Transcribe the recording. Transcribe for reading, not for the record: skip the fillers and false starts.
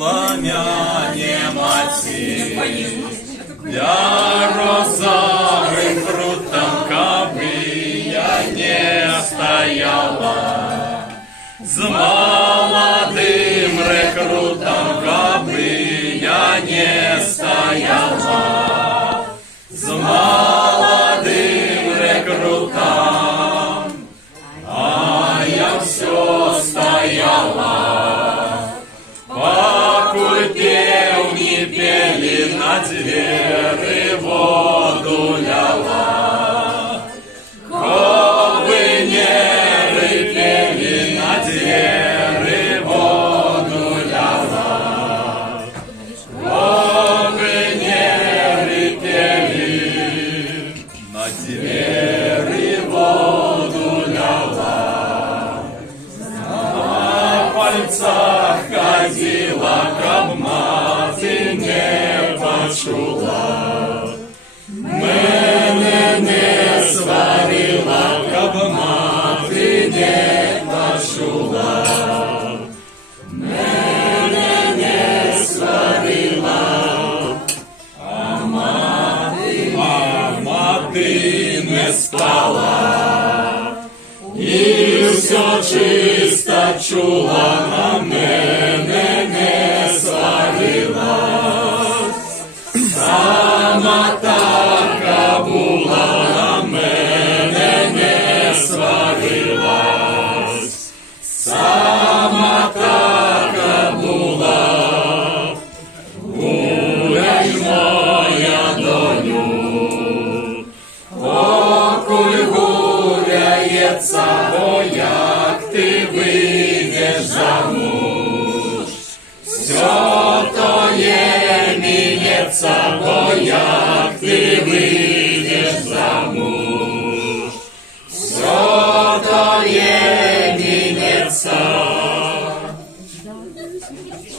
пламянем отцы. Я розовым крутом, кабы я не стояла, с молодым рекрутом, кабы я не стояла, с молодым рекрутом, а я все стояла, покуль певни пели, на двери воду ляла, ковынеры пели, на двери воду ляла, ковынеры пели, на двери воду ляла, на пальцах ходила, каб мати не почула, мене не сварила, каб мати не почула, мене не сварила, а мати не стала, і все чисто чула, на мене не сварила. Сама така була, на мене не сварилась. Сама така була, гуляй, моя доню, покуль гуляється, бо як ти вийдеш замуж, все то є мінється, бо я